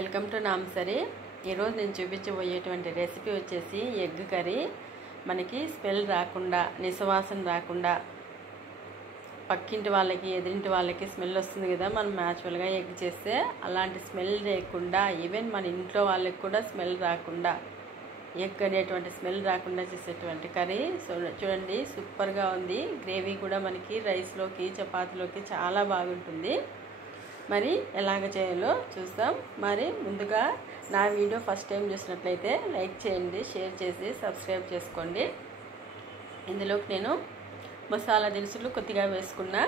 Welcome to నామ్సరీ. ఈరోజు నేను చూపించబోయేటువంటి recipe వచ్చేసి ఎగ్ కర్రీ. మనకి స్మెల్ రాకుండా, నిశ్వాసన రాకుండా, పక్కింటి వాళ్ళకి ఎదురింటి వాళ్ళకి స్మెల్ వస్తుంది కదా మనం న్యాచురల్గా ఎగ్ చేస్తే, అలాంటి స్మెల్ లేకుండా, ఈవెన్ మన ఇంట్లో వాళ్ళకి కూడా స్మెల్ రాకుండా, ఎగ్ అనేటువంటి స్మెల్ రాకుండా చేసేటువంటి కర్రీ. చూడండి, సూపర్గా ఉంది. గ్రేవీ కూడా మనకి రైస్లోకి, చపాతీలోకి చాలా బాగుంటుంది. మరి ఎలాగ చేయాలో చూస్తాం. మరి ముందుగా నా వీడియో ఫస్ట్ టైం చూసినట్లయితే లైక్ చేయండి, షేర్ చేసి సబ్స్క్రైబ్ చేసుకోండి. ఇందులోకి నేను మసాలా దినుసులు కొద్దిగా వేసుకున్నా.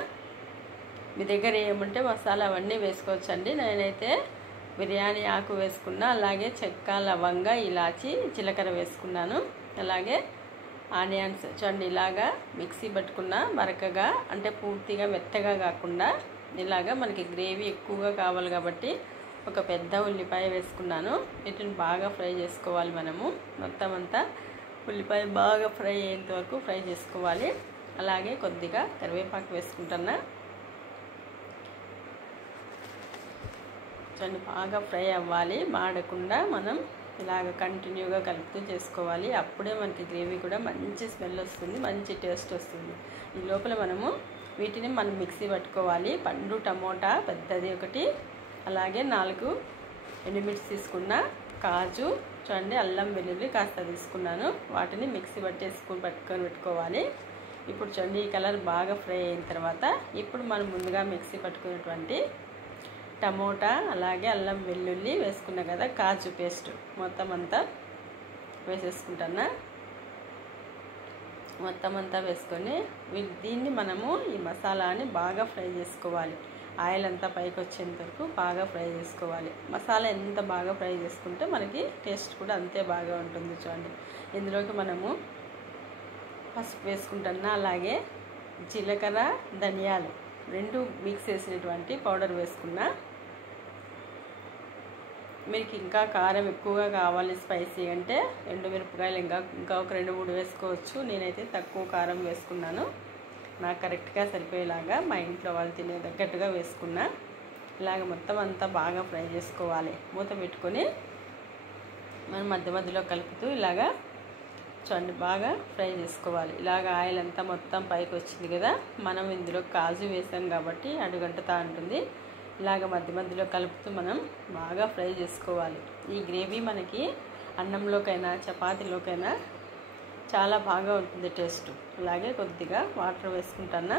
మీ దగ్గర ఏముంటే మసాలా అవన్నీ వేసుకోవచ్చండి. నేనైతే బిర్యానీ ఆకు వేసుకున్నా, అలాగే చెక్క, లవంగ, ఇలాచి, జీలకర్ర వేసుకున్నాను. అలాగే ఆనియన్స్ చూడండి, ఇలాగా మిక్సీ పట్టుకున్నా బరకగా, అంటే పూర్తిగా మెత్తగా కాకుండా ఇలాగా మనకి గ్రేవీ ఎక్కువగా కావాలి కాబట్టి ఒక పెద్ద ఉల్లిపాయ వేసుకున్నాను. వీటిని బాగా ఫ్రై చేసుకోవాలి. మనము మొత్తం అంతా ఉల్లిపాయ బాగా ఫ్రై అయ్యేంత వరకు ఫ్రై చేసుకోవాలి. అలాగే కొద్దిగా కరివేపాకు వేసుకుంటున్నా. చూడండి, బాగా ఫ్రై అవ్వాలి, మాడకుండా మనం ఇలాగ కంటిన్యూగా కలుపుతూ చేసుకోవాలి. అప్పుడే మనకి గ్రేవీ కూడా మంచి స్మెల్ వస్తుంది, మంచి టేస్ట్ వస్తుంది. ఈ లోపల మనము వీటిని మనం మిక్సీ పట్టుకోవాలి. పండు టమోటా పెద్దది ఒకటి, అలాగే 4 ఎండుమిర్చి తీసుకున్న, కాజు చూడండి, అల్లం వెల్లుల్లి కాస్త తీసుకున్నాను. వాటిని మిక్సీ పట్టుకొని పెట్టుకోవాలి. ఇప్పుడు చూడండి, ఈ కలర్ బాగా ఫ్రై అయిన తర్వాత ఇప్పుడు మనం ముందుగా మిక్సీ పట్టుకున్నటువంటి టమోటా, అలాగే అల్లం వెల్లుల్లి వేసుకున్నా కదా, కాజు పేస్ట్ మొత్తం అంతా వేసేసుకుంటున్నా. మొత్తం అంతా వేసుకొని దీన్ని మనము ఈ మసాలాని బాగా ఫ్రై చేసుకోవాలి. ఆయిల్ అంతా పైకి వచ్చేంత వరకు బాగా ఫ్రై చేసుకోవాలి. మసాలా ఎంత బాగా ఫ్రై చేసుకుంటే మనకి టేస్ట్ కూడా అంతే బాగా ఉంటుంది. చూడండి, ఇందులోకి మనము పసుపు వేసుకుంటున్నా, అలాగే జీలకర్ర, ధనియాలు 2 మిక్స్ చేసినటువంటి పౌడర్ వేసుకున్నా. మీకు ఇంకా కారం ఎక్కువగా కావాలి, స్పైసీ అంటే ఎండుమిరపకాయలు ఇంకా ఒక 2-3 వేసుకోవచ్చు. నేనైతే తక్కువ కారం వేసుకున్నాను, నాకు కరెక్ట్గా సరిపోయేలాగా, మా ఇంట్లో వాళ్ళు తినే తగ్గట్టుగా వేసుకున్నా. ఇలాగ మొత్తం అంతా బాగా ఫ్రై చేసుకోవాలి. మూత పెట్టుకొని మనం మధ్య మధ్యలో కలుపుతూ ఇలాగా చూడండి బాగా ఫ్రై చేసుకోవాలి. ఇలాగ ఆయిల్ అంతా మొత్తం పైకి వచ్చింది కదా, మనం ఇందులో కాజు వేసాం కాబట్టి అడుగంటుతా ఉంటుంది. ఇలాగ మధ్య మధ్యలో కలుపుతూ మనం బాగా ఫ్రై చేసుకోవాలి. ఈ గ్రేవీ మనకి అన్నంలోకైనా చపాతీలోకైనా చాలా బాగా ఉంటుంది టేస్ట్. అలాగే కొద్దిగా వాటర్ వేసుకుంటున్నా.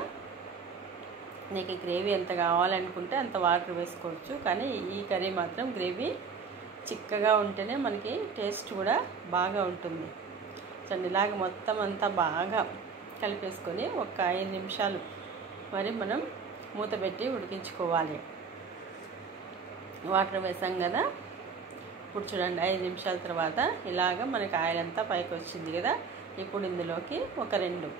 నీకు గ్రేవీ ఎంత కావాలనుకుంటే అంత వాటర్ వేసుకోవచ్చు, కానీ ఈ కర్రీ మాత్రం గ్రేవీ చిక్కగా ఉంటేనే మనకి టేస్ట్ కూడా బాగా ఉంటుంది. చూడండి, ఇలాగ మొత్తం అంతా బాగా కలిపేసుకొని ఒక 5 నిమిషాలు మరి మనం మూత పెట్టి ఉడికించుకోవాలి. వాటర్ వేసాం కదా, ఇప్పుడు చూడండి 5 నిమిషాల తర్వాత ఇలాగ మనకి ఆయిల్ అంతా పైకి వచ్చింది కదా. ఇప్పుడు ఇందులోకి ఒక 2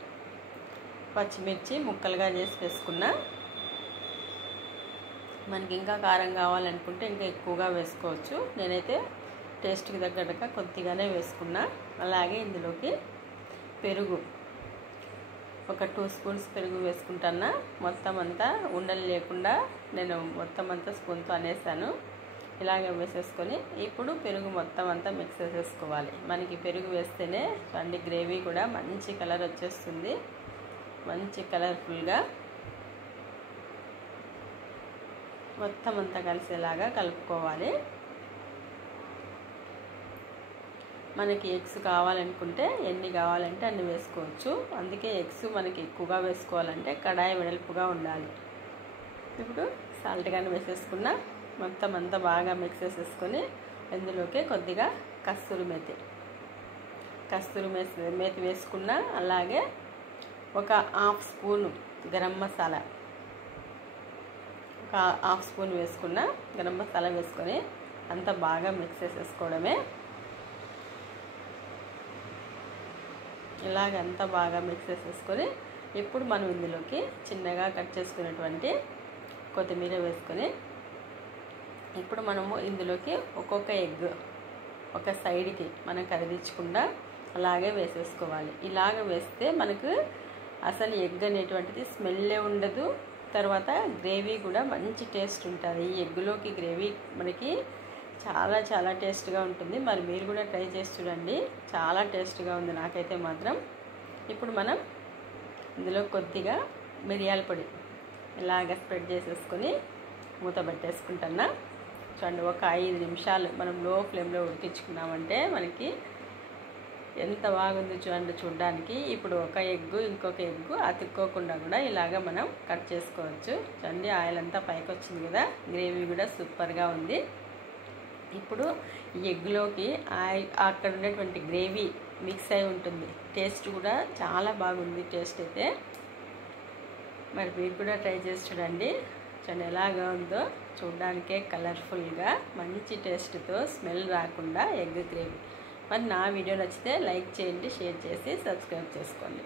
పచ్చిమిర్చి ముక్కలుగా చేసి వేసుకున్నా. మనకి ఇంకా కారం కావాలనుకుంటే ఇంకా ఎక్కువగా వేసుకోవచ్చు. నేనైతే టేస్ట్కి తగ్గట్టుగా కొద్దిగానే వేసుకున్నా. అలాగే ఇందులోకి పెరుగు ఒక 2 స్పూన్స్ పెరుగు వేసుకుంటున్నా. మొత్తం అంతా ఉండలు లేకుండా నేను మొత్తం అంతా స్పూన్తో అనేసాను. ఇలాగే వేసేసుకొని ఇప్పుడు పెరుగు మొత్తం అంతా మిక్స్ చేసేసుకోవాలి. మనకి పెరుగు వేస్తేనే చూడండి గ్రేవీ కూడా మంచి కలర్ వచ్చేస్తుంది, మంచి కలర్ఫుల్గా మొత్తం అంతా కలిసేలాగా కలుపుకోవాలి. మనకి ఎగ్స్ కావాలనుకుంటే ఎన్ని కావాలంటే అన్ని వేసుకోవచ్చు. అందుకే ఎగ్స్ మనకి ఎక్కువగా వేసుకోవాలంటే కడాయి వెడల్పుగా ఉండాలి. ఇప్పుడు సాల్ట్ కానీ వేసేసుకున్నా. మొత్తం అంతా బాగా మిక్స్ చేసేసుకొని ఇందులోకి కొద్దిగా కస్తూరి మేతి వేసుకున్నా. అలాగే ఒక 1/2 స్పూను గరం మసాలా, ఒక 1/2 స్పూన్ వేసుకున్నా. గరం మసాలా వేసుకొని అంతా బాగా మిక్స్ చేసేసుకోవడమే. ఇలాగంతా బాగా మిక్స్ చేసేసుకొని ఇప్పుడు మనం ఇందులోకి చిన్నగా కట్ చేసుకున్నటువంటి కొత్తిమీర వేసుకొని ఇప్పుడు మనము ఇందులోకి ఒక్కొక్క ఎగ్ ఒక సైడ్కి మనం కరిగించకుండా అలాగే వేసేసుకోవాలి. ఇలాగ వేస్తే మనకు అసలు ఎగ్ అనేటువంటిది స్మెల్లే ఉండదు, తర్వాత గ్రేవీ కూడా మంచి టేస్ట్ ఉంటుంది. ఈ ఎగ్గులోకి గ్రేవీ మనకి చాలా చాలా టేస్ట్గా ఉంటుంది. మరి మీరు కూడా ట్రై చేసి చూడండి, చాలా టేస్ట్గా ఉంది నాకైతే మాత్రం. ఇప్పుడు మనం ఇందులో కొద్దిగా మిరియాల పొడి ఇలాగ స్ప్రెడ్ చేసేసుకొని మూత పెట్టేసుకుంటున్నా. చూడండి, ఒక 5 నిమిషాలు మనం లో ఫ్లేమ్లో ఉడికించుకున్నామంటే మనకి ఎంత బాగుంది చూడండి చూడడానికి. ఇప్పుడు ఒక ఎగ్గు ఇంకొక ఎగ్గు అతుక్కోకుండా కూడా ఇలాగ మనం కట్ చేసుకోవచ్చు. చూడండి, ఆయిల్ అంతా పైకి వచ్చింది కదా, గ్రేవీ కూడా సూపర్గా ఉంది. ఇప్పుడు ఈ ఎగ్లోకి అక్కడ ఉండేటువంటి గ్రేవీ మిక్స్ అయి ఉంటుంది. టేస్ట్ కూడా చాలా బాగుంది. టేస్ట్ అయితే మరి మీరు కూడా ట్రై చేసి చూడండి. చూడండి ఎలాగా ఉందో చూడడానికే, కలర్ఫుల్గా మంచి టేస్ట్తో, స్మెల్ రాకుండా ఎగ్ గ్రేవీ. మరి నా వీడియో నచ్చితే లైక్ చేయండి, షేర్ చేసి సబ్స్క్రైబ్ చేసుకోండి.